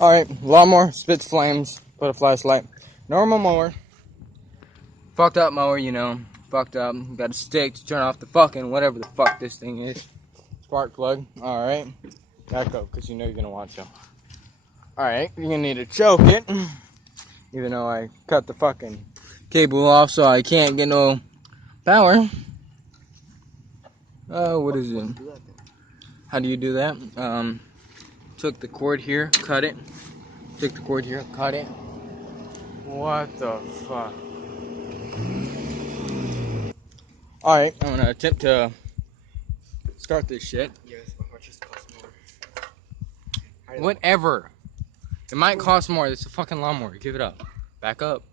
Alright, lawnmower, spits flames, put a flashlight. Normal mower. Fucked up mower, you know. Fucked up. Got a stick to turn off the fucking whatever the fuck this thing is. Spark plug. Alright. Back up, because you know you're gonna want to. Alright, you're gonna need to choke it. Even though I cut the fucking cable off so I can't get no power. What is it? How do you do that? Took the cord here, cut it. Took the cord here, cut it. What the fuck? Alright, I'm gonna attempt to start this shit. Yes, but how much does it cost more? Whatever. It might cost more. It's a fucking lawnmower. Give it up. Back up.